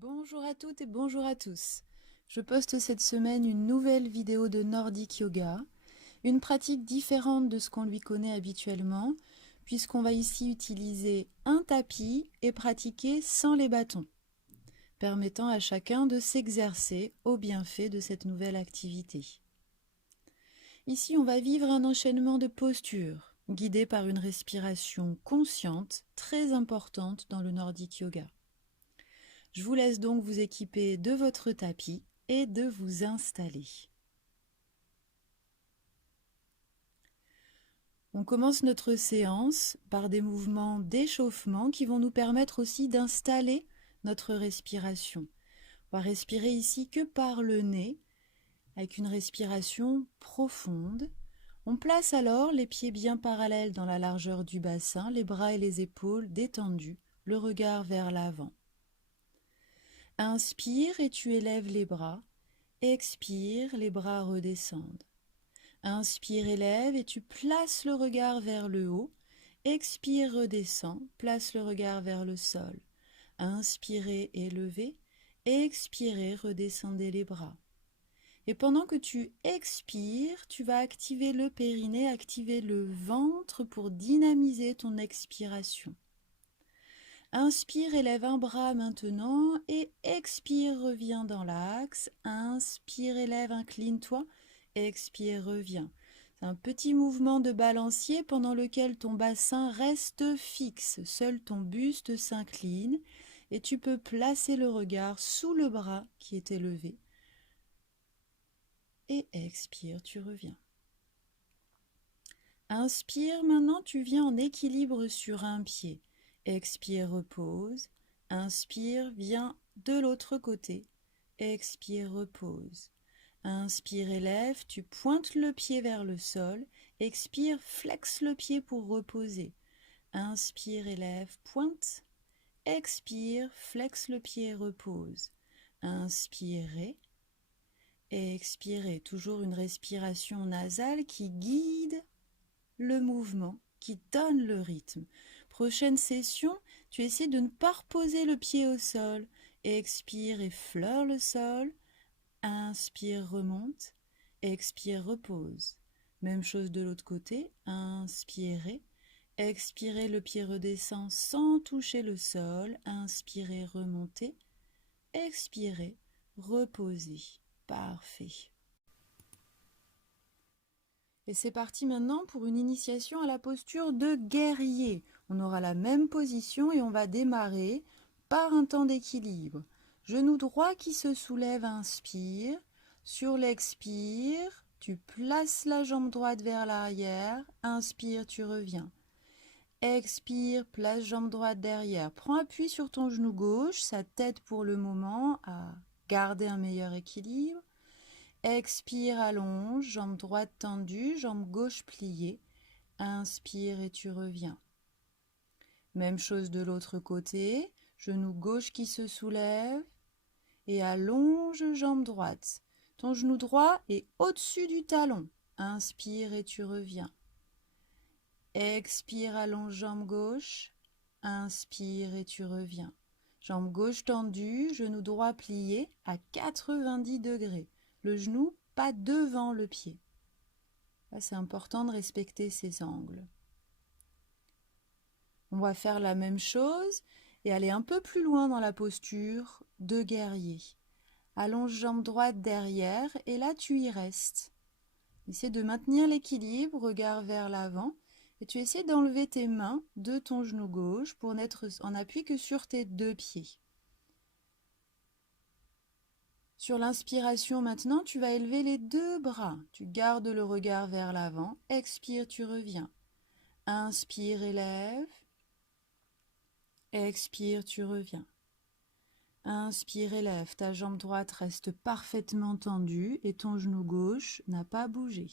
Bonjour à toutes et bonjour à tous. Je poste cette semaine une nouvelle vidéo de Nordic Yoga, une pratique différente de ce qu'on lui connaît habituellement, puisqu'on va ici utiliser un tapis et pratiquer sans les bâtons, permettant à chacun de s'exercer au bienfait de cette nouvelle activité. Ici, on va vivre un enchaînement de postures, guidé par une respiration consciente, très importante dans le Nordic Yoga. Je vous laisse donc vous équiper de votre tapis et de vous installer. On commence notre séance par des mouvements d'échauffement qui vont nous permettre aussi d'installer notre respiration. On va respirer ici que par le nez, avec une respiration profonde. On place alors les pieds bien parallèles dans la largeur du bassin, les bras et les épaules détendus, le regard vers l'avant. Inspire et tu élèves les bras. Expire, les bras redescendent. Inspire, élève et tu places le regard vers le haut. Expire, redescend, place le regard vers le sol. Inspirez, élevez. Expirez, redescendez les bras. Et pendant que tu expires, tu vas activer le périnée, activer le ventre pour dynamiser ton expiration. Inspire, élève un bras maintenant et expire, reviens dans l'axe. Inspire, élève, incline-toi. Expire, reviens. C'est un petit mouvement de balancier pendant lequel ton bassin reste fixe. Seul ton buste s'incline et tu peux placer le regard sous le bras qui est élevé. Et expire, tu reviens. Inspire, maintenant tu viens en équilibre sur un pied. Expire, repose. Inspire, viens de l'autre côté. Expire, repose. Inspire, élève, tu pointes le pied vers le sol. Expire, flexe le pied pour reposer. Inspire, élève, pointe. Expire, flexe le pied et repose. Inspirez. Expirez, toujours une respiration nasale qui guide le mouvement, qui donne le rythme. Prochaine session, tu essaies de ne pas reposer le pied au sol. Expire, effleure le sol. Inspire, remonte. Expire, repose. Même chose de l'autre côté. Inspirez. Expirez, le pied redescend sans toucher le sol. Inspirez, remontez. Expirez, reposez. Parfait. Et c'est parti maintenant pour une initiation à la posture de guerrier. On aura la même position et on va démarrer par un temps d'équilibre. Genou droit qui se soulève, inspire. Sur l'expire, tu places la jambe droite vers l'arrière. Inspire, tu reviens. Expire, place jambe droite derrière. Prends appui sur ton genou gauche, ça t'aide pour le moment à garder un meilleur équilibre. Expire, allonge, jambe droite tendue, jambe gauche pliée. Inspire et tu reviens. Même chose de l'autre côté, genou gauche qui se soulève et allonge jambe droite. Ton genou droit est au-dessus du talon. Inspire et tu reviens. Expire, allonge jambe gauche. Inspire et tu reviens. Jambe gauche tendue, genou droit plié à 90 degrés. Le genou pas devant le pied. Là, c'est important de respecter ces angles. On va faire la même chose et aller un peu plus loin dans la posture de guerrier. Allonge jambe droite derrière et là tu y restes. Essaie de maintenir l'équilibre, regard vers l'avant et tu essaies d'enlever tes mains de ton genou gauche pour n'être en appui que sur tes deux pieds. Sur l'inspiration maintenant, tu vas élever les deux bras. Tu gardes le regard vers l'avant. Expire, tu reviens. Inspire, élève. Expire, tu reviens. Inspire, élève. Ta jambe droite reste parfaitement tendue et ton genou gauche n'a pas bougé.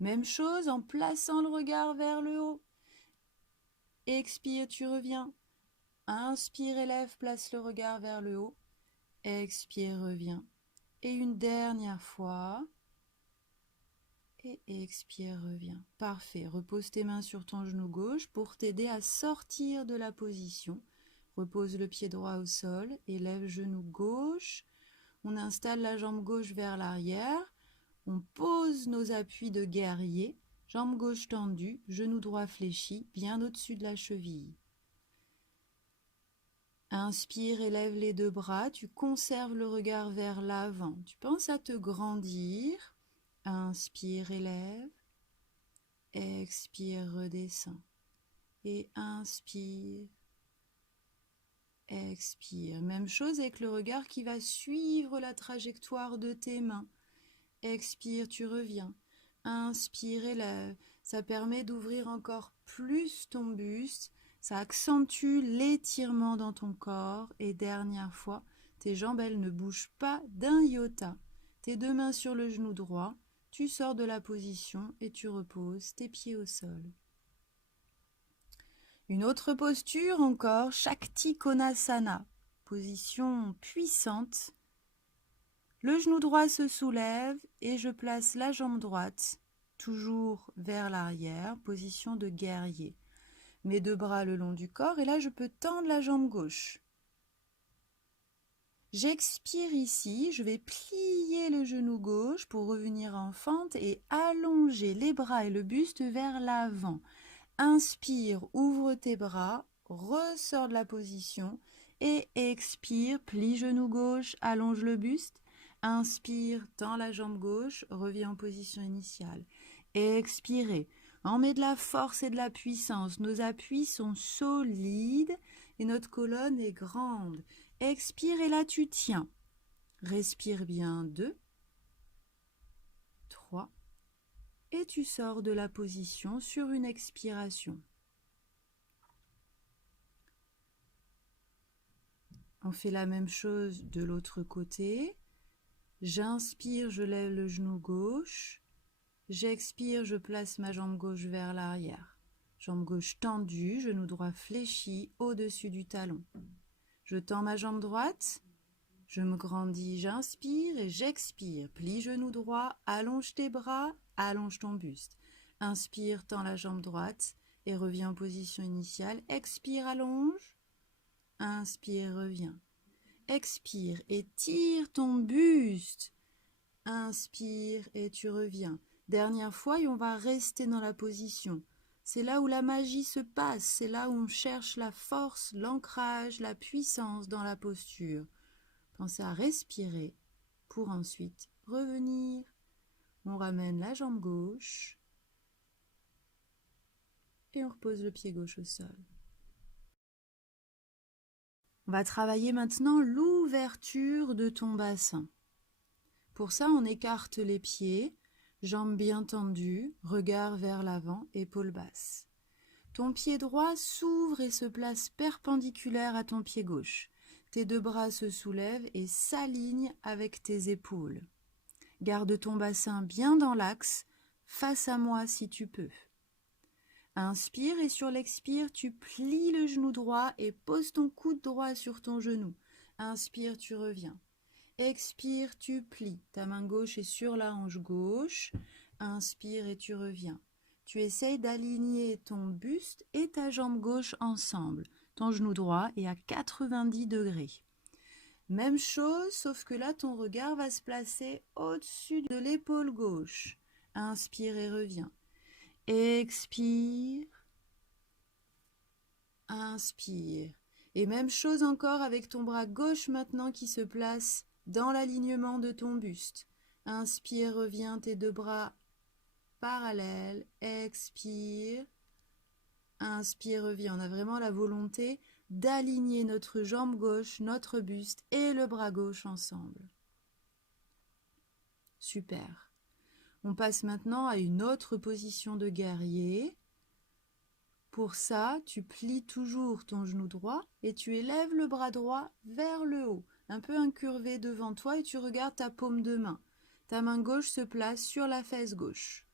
Même chose en plaçant le regard vers le haut. Expire, tu reviens. Inspire, élève, place le regard vers le haut. Expire, reviens. Et une dernière fois. Et expire, reviens. Parfait. Repose tes mains sur ton genou gauche pour t'aider à sortir de la position. Repose le pied droit au sol, élève genou gauche. On installe la jambe gauche vers l'arrière. On pose nos appuis de guerrier. Jambe gauche tendue, genou droit fléchi, bien au-dessus de la cheville. Inspire, élève les deux bras. Tu conserves le regard vers l'avant. Tu penses à te grandir. Inspire, élève. Expire, redescends. Et inspire. Expire. Même chose avec le regard qui va suivre la trajectoire de tes mains. Expire, tu reviens. Inspire, élève. Ça permet d'ouvrir encore plus ton buste. Ça accentue l'étirement dans ton corps. Et dernière fois, tes jambes, elles ne bougent pas d'un iota. Tes deux mains sur le genou droit. Tu sors de la position et tu reposes tes pieds au sol. Une autre posture encore, Shakti Konasana, position puissante. Le genou droit se soulève et je place la jambe droite, toujours vers l'arrière, position de guerrier. Mes deux bras le long du corps et là je peux tendre la jambe gauche. J'expire ici, je vais plier le genou gauche pour revenir en fente et allonger les bras et le buste vers l'avant. Inspire, ouvre tes bras, ressors de la position et expire, plie genou gauche, allonge le buste. Inspire, tends la jambe gauche, reviens en position initiale. Expirez, on met de la force et de la puissance. Nos appuis sont solides et notre colonne est grande. Expire et là tu tiens. Respire bien 2, 3 et tu sors de la position sur une expiration. On fait la même chose de l'autre côté. J'inspire, je lève le genou gauche. J'expire, je place ma jambe gauche vers l'arrière. Jambe gauche tendue, genou droit fléchi au-dessus du talon. Je tends ma jambe droite. Je me grandis, j'inspire et j'expire. Plie genou droit, allonge tes bras, allonge ton buste. Inspire, tends la jambe droite et reviens en position initiale. Expire, allonge. Inspire, reviens. Expire et tire ton buste. Inspire et tu reviens. Dernière fois et on va rester dans la position. C'est là où la magie se passe. C'est là où on cherche la force, l'ancrage, la puissance dans la posture. Pensez à respirer pour ensuite revenir. On ramène la jambe gauche et on repose le pied gauche au sol. On va travailler maintenant l'ouverture de ton bassin. Pour ça, on écarte les pieds, jambes bien tendues, regard vers l'avant, épaules basses. Ton pied droit s'ouvre et se place perpendiculaire à ton pied gauche. Tes deux bras se soulèvent et s'alignent avec tes épaules. Garde ton bassin bien dans l'axe, face à moi si tu peux. Inspire et sur l'expire, tu plies le genou droit et poses ton coude droit sur ton genou. Inspire, tu reviens. Expire, tu plies. Ta main gauche est sur la hanche gauche. Inspire et tu reviens. Tu essayes d'aligner ton buste et ta jambe gauche ensemble. Ton genou droit est à 90 degrés. Même chose, sauf que là, ton regard va se placer au-dessus de l'épaule gauche. Inspire et reviens. Expire. Inspire. Et même chose encore avec ton bras gauche maintenant qui se place dans l'alignement de ton buste. Inspire, reviens, tes deux bras parallèles. Expire. Inspire, reviens. On a vraiment la volonté d'aligner notre jambe gauche, notre buste et le bras gauche ensemble. Super. On passe maintenant à une autre position de guerrier. Pour ça, tu plies toujours ton genou droit et tu élèves le bras droit vers le haut, un peu incurvé devant toi et tu regardes ta paume de main. Ta main gauche se place sur la fesse gauche.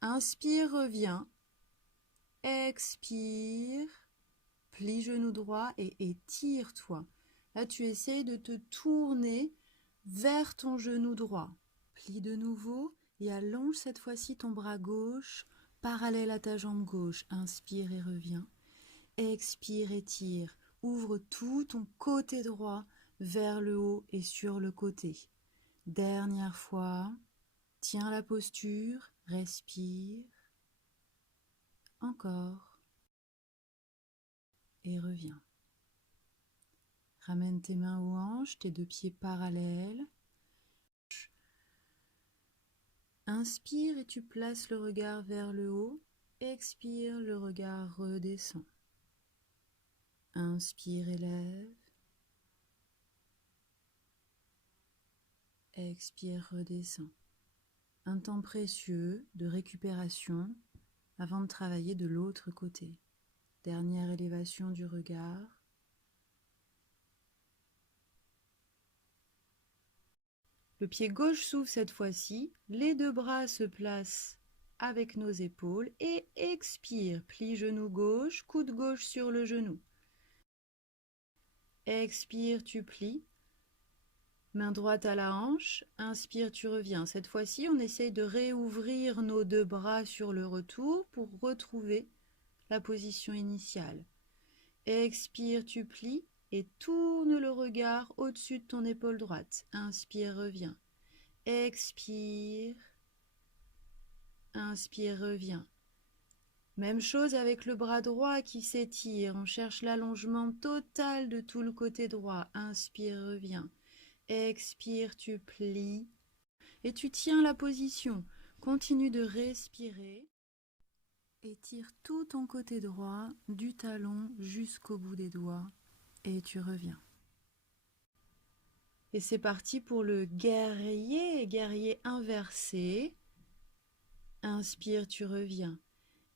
Inspire, reviens. Expire. Plie genou droit et étire-toi. Là, tu essayes de te tourner vers ton genou droit. Plie de nouveau et allonge cette fois-ci ton bras gauche parallèle à ta jambe gauche. Inspire et reviens. Expire, étire. Ouvre tout ton côté droit vers le haut et sur le côté. Dernière fois. Tiens la posture, respire. Encore. Et reviens. Ramène tes mains aux hanches, tes deux pieds parallèles. Inspire et tu places le regard vers le haut. Expire, le regard redescend. Inspire, élève. Expire, redescend. Un temps précieux de récupération avant de travailler de l'autre côté. Dernière élévation du regard. Le pied gauche s'ouvre cette fois-ci. Les deux bras se placent avec nos épaules et expire. Plie genou gauche, coude gauche sur le genou. Expire, tu plies. Main droite à la hanche, inspire, tu reviens. Cette fois-ci, on essaye de réouvrir nos deux bras sur le retour pour retrouver la position initiale. Expire, tu plies et tourne le regard au-dessus de ton épaule droite. Inspire, reviens. Expire. Inspire, reviens. Même chose avec le bras droit qui s'étire. On cherche l'allongement total de tout le côté droit. Inspire, reviens. Expire, tu plies et tu tiens la position. Continue de respirer. Étire tout ton côté droit, du talon jusqu'au bout des doigts et tu reviens. Et c'est parti pour le guerrier inversé. Inspire, tu reviens.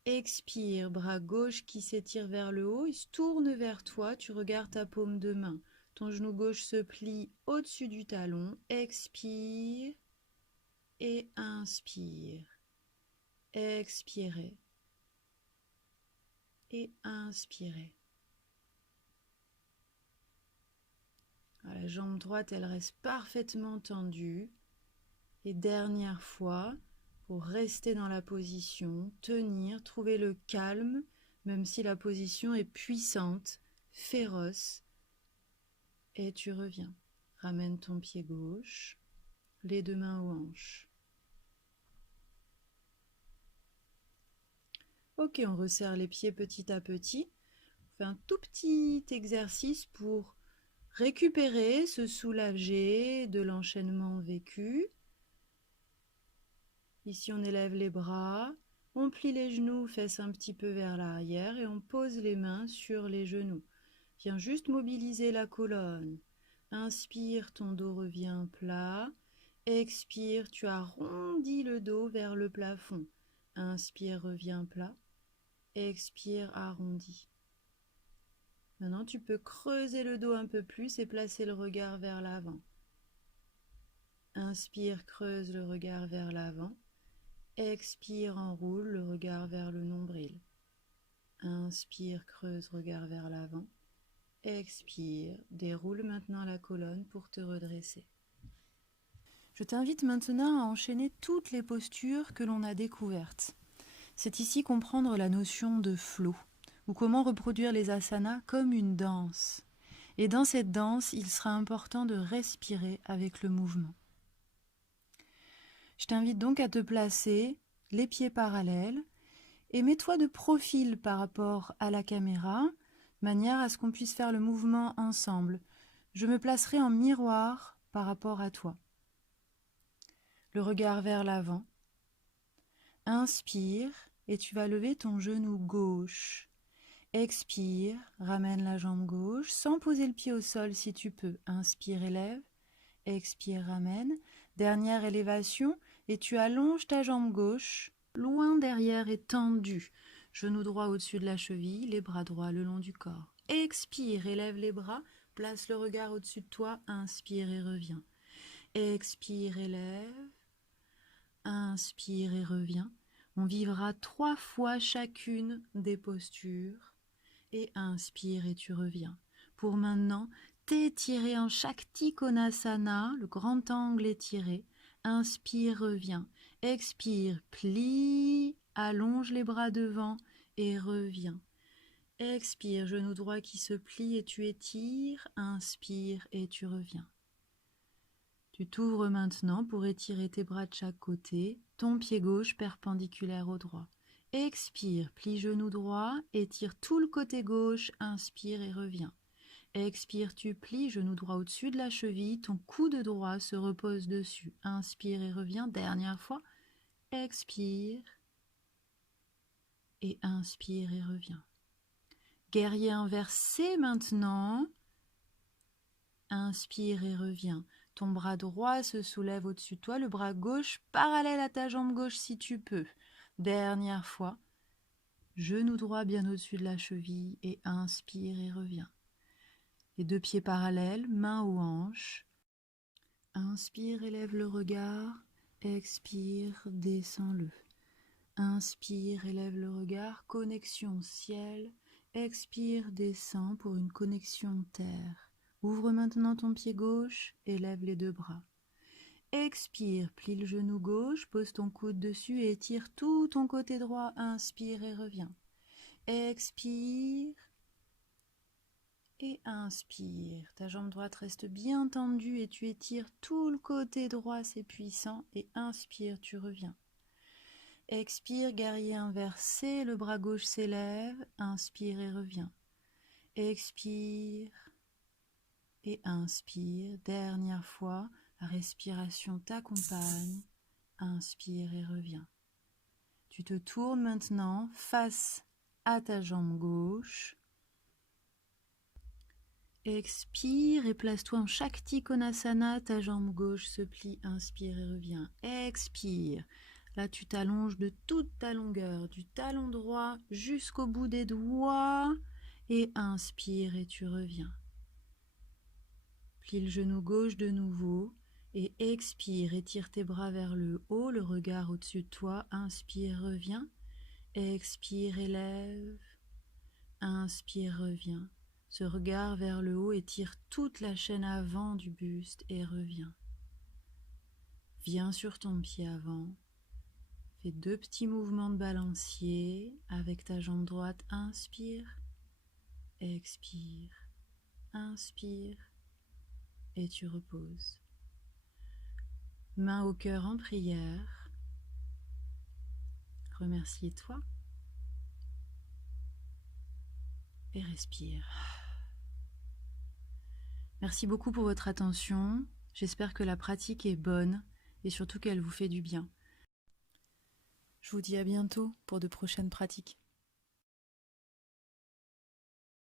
Expire, bras gauche qui s'étire vers le haut, il se tourne vers toi, tu regardes ta paume de main. Ton genou gauche se plie au-dessus du talon. Expire et inspire. Expirez et inspirez. La jambe droite, elle reste parfaitement tendue. Et dernière fois, pour rester dans la position, tenir, trouver le calme, même si la position est puissante, féroce. Et tu reviens. Ramène ton pied gauche, les deux mains aux hanches. Ok, on resserre les pieds petit à petit. On fait un tout petit exercice pour récupérer, se soulager de l'enchaînement vécu. Ici, on élève les bras, on plie les genoux, fesses un petit peu vers l'arrière et on pose les mains sur les genoux. Viens juste mobiliser la colonne. Inspire, ton dos revient plat. Expire, tu arrondis le dos vers le plafond. Inspire, reviens plat. Expire, arrondi. Maintenant, tu peux creuser le dos un peu plus et placer le regard vers l'avant. Inspire, creuse le regard vers l'avant. Expire, enroule le regard vers le nombril. Inspire, creuse, regard vers l'avant. Expire, déroule maintenant la colonne pour te redresser. Je t'invite maintenant à enchaîner toutes les postures que l'on a découvertes. C'est ici comprendre la notion de flow, ou comment reproduire les asanas comme une danse. Et dans cette danse, il sera important de respirer avec le mouvement. Je t'invite donc à te placer les pieds parallèles et mets-toi de profil par rapport à la caméra, de manière à ce qu'on puisse faire le mouvement ensemble. Je me placerai en miroir par rapport à toi. Le regard vers l'avant. Inspire et tu vas lever ton genou gauche. Expire, ramène la jambe gauche sans poser le pied au sol si tu peux. Inspire, élève. Expire, ramène. Dernière élévation et tu allonges ta jambe gauche, loin derrière et tendue. Genou droit au-dessus de la cheville, les bras droits le long du corps. Expire, élève les bras, place le regard au-dessus de toi, inspire et reviens. Expire, élève. Inspire et reviens. On vivra 3 fois chacune des postures. Et inspire et tu reviens. Pour maintenant, t'étirer en Shakti Konasana, le grand angle étiré. Inspire, reviens. Expire, plie, allonge les bras devant et reviens. Expire, genou droit qui se plie et tu étires. Inspire et tu reviens. Tu t'ouvres maintenant pour étirer tes bras de chaque côté, ton pied gauche perpendiculaire au droit. Expire, plie genou droit, étire tout le côté gauche, inspire et reviens. Expire, tu plies, genou droit au-dessus de la cheville, ton coude droit se repose dessus. Inspire et reviens, dernière fois. Expire et inspire et reviens. Guerrier inversé maintenant. Inspire et reviens. Ton bras droit se soulève au-dessus de toi, le bras gauche parallèle à ta jambe gauche si tu peux. Dernière fois. Genou droit bien au-dessus de la cheville et inspire et reviens. Les deux pieds parallèles, main aux hanches. Inspire, élève le regard. Expire, descends-le. Inspire, élève le regard. Connexion ciel. Expire, descends pour une connexion terre. Ouvre maintenant ton pied gauche, élève les deux bras. Expire, plie le genou gauche, pose ton coude dessus et étire tout ton côté droit. Inspire et reviens. Expire et inspire. Ta jambe droite reste bien tendue et tu étires tout le côté droit, c'est puissant. Et inspire, tu reviens. Expire, guerrier inversé, le bras gauche s'élève. Inspire et reviens. Expire et inspire. Dernière fois, la respiration t'accompagne. Inspire et reviens. Tu te tournes maintenant face à ta jambe gauche. Expire et place-toi en Shakti Konasana. Ta jambe gauche se plie. Inspire et reviens. Expire. Là, tu t'allonges de toute ta longueur, du talon droit jusqu'au bout des doigts. Et inspire et tu reviens. Plie le genou gauche de nouveau et expire, étire tes bras vers le haut, le regard au-dessus de toi. Inspire, reviens. Expire, élève. Inspire, reviens. Ce regard vers le haut étire toute la chaîne avant du buste et reviens. Viens sur ton pied avant. Fais 2 petits mouvements de balancier avec ta jambe droite. Inspire, expire, inspire. Et tu reposes. Main au cœur en prière. Remercie-toi. Et respire. Merci beaucoup pour votre attention. J'espère que la pratique est bonne et surtout qu'elle vous fait du bien. Je vous dis à bientôt pour de prochaines pratiques.